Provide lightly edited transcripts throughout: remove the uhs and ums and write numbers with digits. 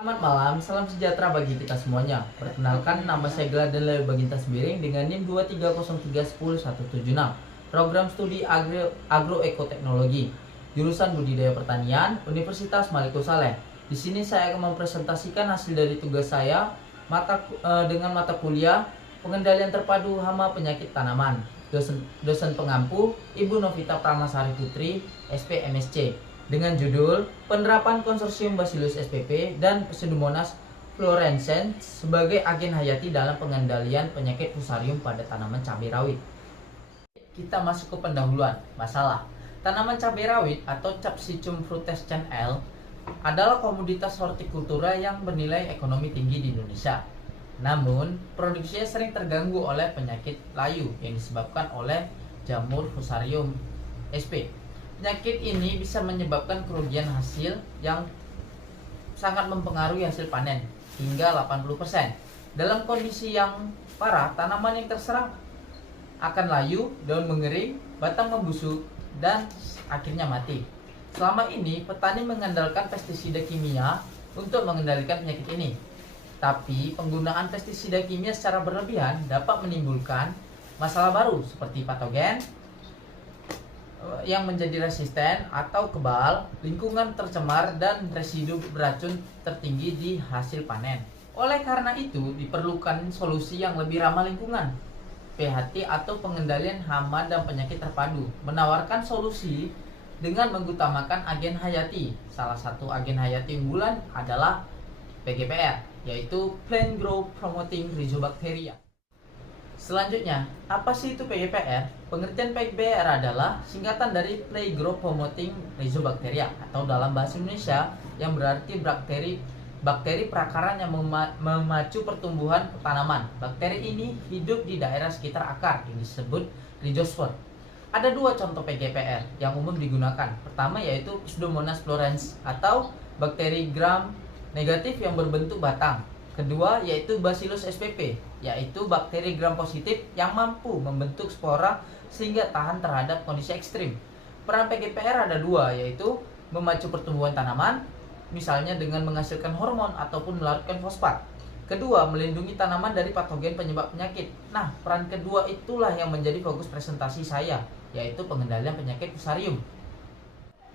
Selamat malam, salam sejahtera bagi kita semuanya. Perkenalkan, nama saya Gladden Lewi Baginta Sembiring dengan NIM 230310176. Program Studi Agroekoteknologi, jurusan Budidaya Pertanian, Universitas Malikul Saleh. Di sini saya akan mempresentasikan hasil dari tugas saya dengan mata kuliah Pengendalian Terpadu Hama Penyakit Tanaman. Dosen pengampu Ibu Novita Pramasari Putri, SP MSc. Dengan judul Penerapan Konsorsium Bacillus spp dan Pseudomonas fluorescens sebagai agen hayati dalam pengendalian penyakit fusarium pada tanaman cabai rawit. Kita masuk ke pendahuluan. Masalah tanaman cabai rawit atau Capsicum frutescens L adalah komoditas hortikultura yang bernilai ekonomi tinggi di Indonesia. Namun, produksinya sering terganggu oleh penyakit layu yang disebabkan oleh jamur Fusarium sp. Penyakit ini bisa menyebabkan kerugian hasil yang sangat mempengaruhi hasil panen hingga 80%. Dalam kondisi yang parah, tanaman yang terserang akan layu, daun mengering, batang membusuk, dan akhirnya mati. Selama ini, petani mengandalkan pestisida kimia untuk mengendalikan penyakit ini. Tapi, penggunaan pestisida kimia secara berlebihan dapat menimbulkan masalah baru seperti patogen yang menjadi resisten atau kebal, lingkungan tercemar, dan residu beracun tertinggi di hasil panen. Oleh karena itu, diperlukan solusi yang lebih ramah lingkungan. PHT atau pengendalian hama dan penyakit terpadu menawarkan solusi dengan mengutamakan agen hayati. Salah satu agen hayati unggulan adalah PGPR, yaitu Plant Growth Promoting Rhizobacteria. Selanjutnya, apa sih itu PGPR? Pengertian PGPR adalah singkatan dari Plant Growth Promoting Rhizobacteria atau dalam bahasa Indonesia yang berarti bakteri perakaran yang memacu pertumbuhan tanaman. Bakteri ini hidup di daerah sekitar akar, yang disebut rhizosphere. Ada dua contoh PGPR yang umum digunakan. Pertama yaitu Pseudomonas fluorescens atau bakteri gram negatif yang berbentuk batang. Kedua yaitu Bacillus spp, yaitu bakteri gram positif yang mampu membentuk spora sehingga tahan terhadap kondisi ekstrim. Peran PGPR ada dua, yaitu memacu pertumbuhan tanaman, misalnya dengan menghasilkan hormon ataupun melarutkan fosfat. Kedua, melindungi tanaman dari patogen penyebab penyakit. Nah, peran kedua itulah yang menjadi fokus presentasi saya, yaitu pengendalian penyakit fusarium.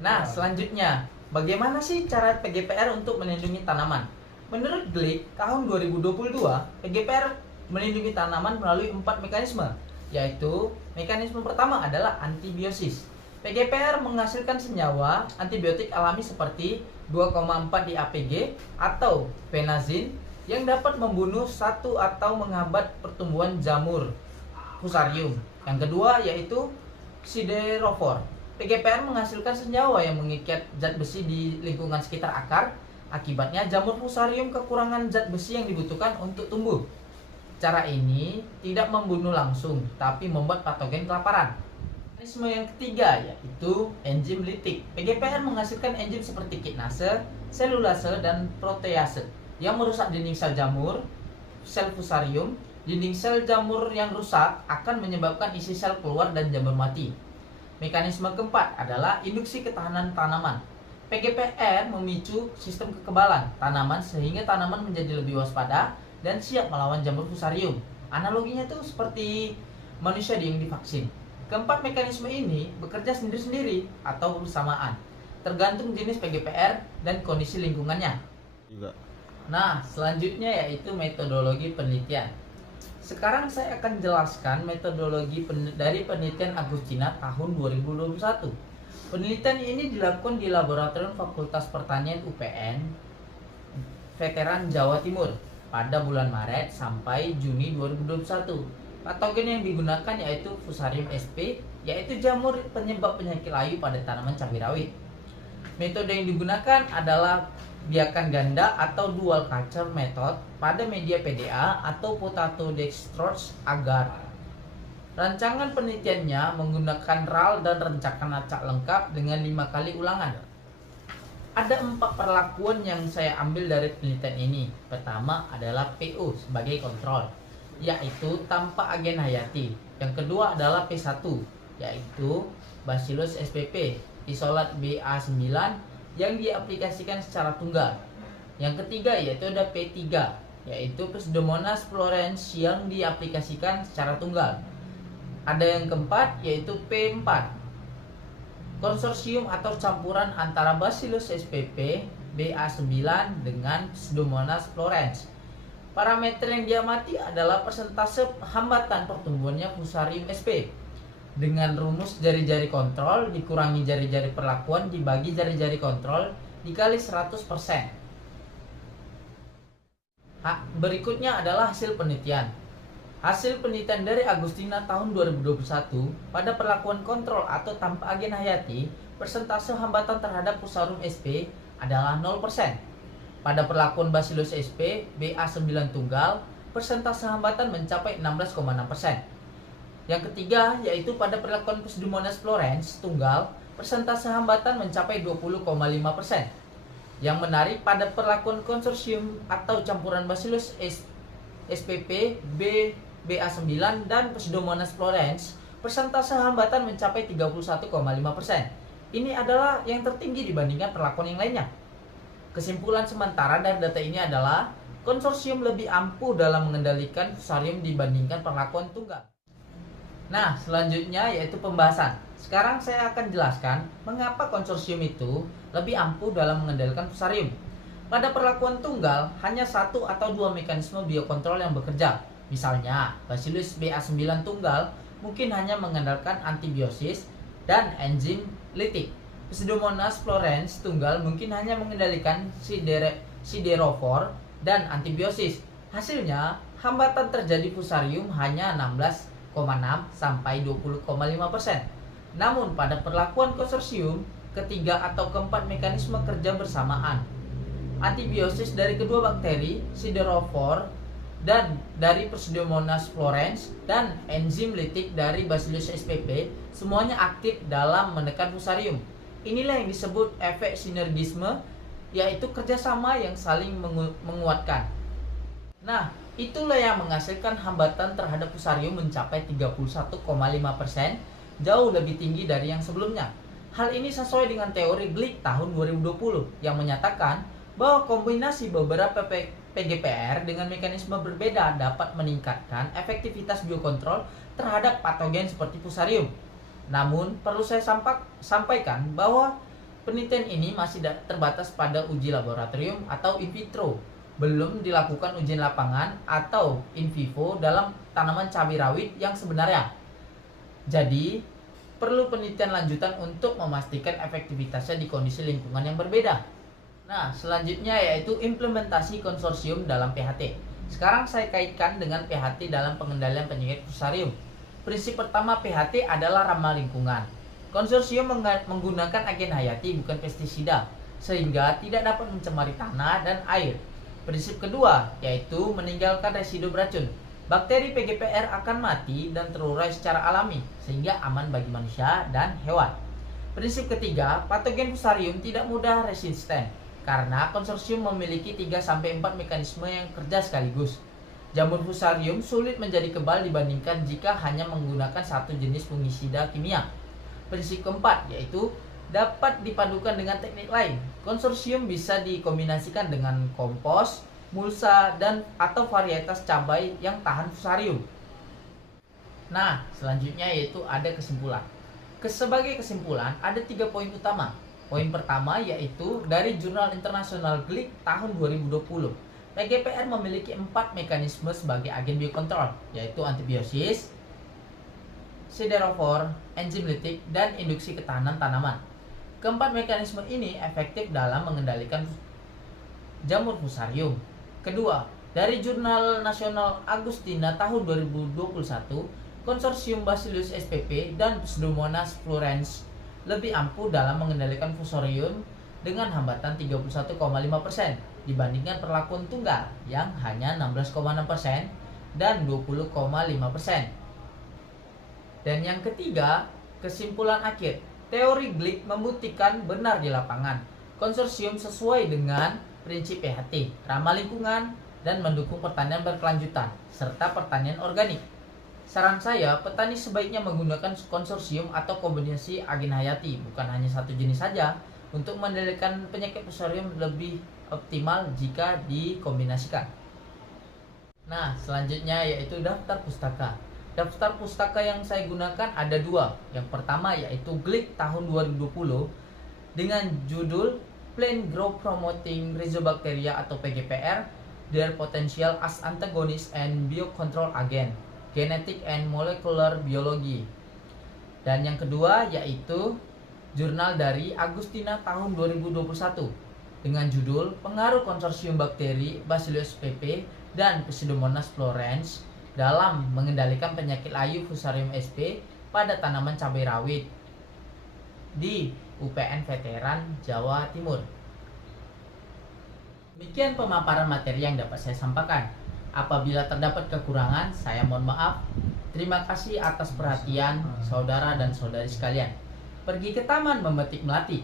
Nah, selanjutnya, bagaimana sih cara PGPR untuk melindungi tanaman? Menurut Glick, tahun 2022, PGPR melindungi tanaman melalui 4 mekanisme, yaitu mekanisme pertama adalah antibiosis. PGPR menghasilkan senyawa antibiotik alami seperti 2,4 di APG atau penazin yang dapat membunuh satu atau menghambat pertumbuhan jamur fusarium. Yang kedua yaitu siderofor. PGPR menghasilkan senyawa yang mengikat zat besi di lingkungan sekitar akar. Akibatnya jamur fusarium kekurangan zat besi yang dibutuhkan untuk tumbuh. Cara ini tidak membunuh langsung, tapi membuat patogen kelaparan. Mekanisme yang ketiga yaitu enzim litik. PGPR menghasilkan enzim seperti kitnase, selulase, dan protease yang merusak dinding sel jamur, sel fusarium. Dinding sel jamur yang rusak akan menyebabkan isi sel keluar dan jamur mati. Mekanisme keempat adalah induksi ketahanan tanaman. PGPR memicu sistem kekebalan tanaman sehingga tanaman menjadi lebih waspada dan siap melawan jamur fusarium. Analoginya tuh seperti manusia yang divaksin. Keempat mekanisme ini bekerja sendiri-sendiri atau bersamaan, tergantung jenis PGPR dan kondisi lingkungannya. Nah, selanjutnya yaitu metodologi penelitian. Sekarang saya akan jelaskan metodologi dari penelitian Agustina tahun 2021. Penelitian ini dilakukan di Laboratorium Fakultas Pertanian UPN Veteran Jawa Timur pada bulan Maret sampai Juni 2021. Patogen yang digunakan yaitu Fusarium sp, yaitu jamur penyebab penyakit layu pada tanaman cabai rawit. Metode yang digunakan adalah biakan ganda atau dual culture method pada media PDA atau potato dextrose agar. Rancangan penelitiannya menggunakan RAL dan rencakan acak lengkap dengan 5 kali ulangan. Ada 4 perlakuan yang saya ambil dari penelitian ini. Pertama adalah PO sebagai kontrol, yaitu tanpa agen hayati. Yang kedua adalah P1, yaitu Bacillus spp, isolat BA9 yang diaplikasikan secara tunggal. Yang ketiga yaitu ada P3, yaitu Pseudomonas florens yang diaplikasikan secara tunggal. Ada yang keempat yaitu P4, konsorsium atau campuran antara Bacillus spp BA9 dengan Pseudomonas florens. Parameter yang diamati adalah persentase hambatan pertumbuhannya Fusarium sp dengan rumus jari-jari kontrol dikurangi jari-jari perlakuan dibagi jari-jari kontrol dikali 100%. Berikutnya adalah hasil penelitian. Hasil penelitian dari Agustina tahun 2021 pada perlakuan kontrol atau tanpa agen hayati, persentase hambatan terhadap Fusarium sp adalah 0%. Pada perlakuan Bacillus sp BA9 tunggal, persentase hambatan mencapai 16,6%. Yang ketiga yaitu pada perlakuan Pseudomonas florens tunggal, persentase hambatan mencapai 20,5%. Yang menarik pada perlakuan konsorsium atau campuran Bacillus spp BA9 dan Pseudomonas florens, persentase hambatan mencapai 31,5%. Ini adalah yang tertinggi dibandingkan perlakuan yang lainnya. Kesimpulan sementara dari data ini adalah konsorsium lebih ampuh dalam mengendalikan Fusarium dibandingkan perlakuan tunggal. Nah, selanjutnya yaitu pembahasan. Sekarang saya akan jelaskan mengapa konsorsium itu lebih ampuh dalam mengendalikan Fusarium. Pada perlakuan tunggal, hanya satu atau dua mekanisme biokontrol yang bekerja. Misalnya, Bacillus BA9 tunggal mungkin hanya mengandalkan antibiosis dan enzim lytik. Pseudomonas florens tunggal mungkin hanya mengendalikan siderofor dan antibiosis. Hasilnya, hambatan terjadi Fusarium hanya 16,6 sampai 20,5%. Namun pada perlakuan konsorsium, ketiga atau keempat mekanisme kerja bersamaan. Antibiosis dari kedua bakteri, siderofor dan dari Pseudomonas florens dan enzim lytik dari Bacillus spp semuanya aktif dalam menekan Fusarium. Inilah yang disebut efek sinergisme, yaitu kerjasama yang saling menguatkan. Nah, itulah yang menghasilkan hambatan terhadap Fusarium mencapai 31,5%, jauh lebih tinggi dari yang sebelumnya. Hal ini sesuai dengan teori Glick tahun 2020 yang menyatakan bahwa kombinasi beberapa PGPR dengan mekanisme berbeda dapat meningkatkan efektivitas biokontrol terhadap patogen seperti Fusarium. Namun, perlu saya sampaikan bahwa penelitian ini masih terbatas pada uji laboratorium atau in vitro, belum dilakukan uji lapangan atau in vivo dalam tanaman cabai rawit yang sebenarnya. Jadi, perlu penelitian lanjutan untuk memastikan efektivitasnya di kondisi lingkungan yang berbeda. Nah, selanjutnya yaitu implementasi konsorsium dalam PHT. Sekarang saya kaitkan dengan PHT dalam pengendalian penyakit Fusarium. Prinsip pertama PHT adalah ramah lingkungan. Konsorsium menggunakan agen hayati bukan pestisida, sehingga tidak dapat mencemari tanah dan air. Prinsip kedua yaitu meninggalkan residu beracun. Bakteri PGPR akan mati dan terurai secara alami, sehingga aman bagi manusia dan hewan. Prinsip ketiga, patogen Fusarium tidak mudah resisten, karena konsorsium memiliki 3-4 mekanisme yang kerja sekaligus. Jamur Fusarium sulit menjadi kebal dibandingkan jika hanya menggunakan satu jenis fungisida kimia. Prinsip keempat yaitu dapat dipadukan dengan teknik lain. Konsorsium bisa dikombinasikan dengan kompos, mulsa, dan atau varietas cabai yang tahan Fusarium. Nah, selanjutnya yaitu ada kesimpulan. Sebagai kesimpulan, ada 3 poin utama. Poin pertama yaitu dari Jurnal Internasional Glick tahun 2020. PGPR memiliki 4 mekanisme sebagai agen biokontrol, yaitu antibiosis, siderofor, enzim lytik, dan induksi ketahanan tanaman. Keempat mekanisme ini efektif dalam mengendalikan jamur Fusarium. Kedua, dari Jurnal Nasional Agustina tahun 2021, konsorsium Bacillus spp dan Pseudomonas florens lebih ampuh dalam mengendalikan Fusarium dengan hambatan 31,5% dibandingkan perlakuan tunggal yang hanya 16,6% dan 20,5%. Dan yang ketiga, kesimpulan akhir. Teori Glick membuktikan benar di lapangan. Konsorsium sesuai dengan prinsip PHT, ramah lingkungan, dan mendukung pertanian berkelanjutan, serta pertanian organik. Saran saya, petani sebaiknya menggunakan konsorsium atau kombinasi agen hayati, bukan hanya satu jenis saja, untuk mengendalikan penyakit Fusarium lebih optimal jika dikombinasikan. Nah, selanjutnya yaitu daftar pustaka. Daftar pustaka yang saya gunakan ada dua. Yang pertama yaitu GLIC tahun 2020 dengan judul Plant Growth Promoting Rhizobacteria atau PGPR, Their Potential as Antagonist and Biocontrol Agent, Genetic and Molecular Biology. Dan yang kedua yaitu jurnal dari Agustina tahun 2021 dengan judul Pengaruh Konsorsium Bakteri Bacillus pp dan Pseudomonas florens dalam mengendalikan penyakit layu Fusarium sp pada tanaman cabai rawit di UPN Veteran Jawa Timur. Demikian pemaparan materi yang dapat saya sampaikan. Apabila terdapat kekurangan, saya mohon maaf. Terima kasih atas perhatian saudara dan saudari sekalian. Pergi ke taman memetik melati,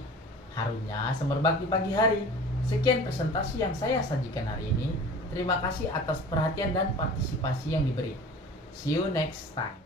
harumnya semerbak di pagi hari. Sekian presentasi yang saya sajikan hari ini. Terima kasih atas perhatian dan partisipasi yang diberi. See you next time.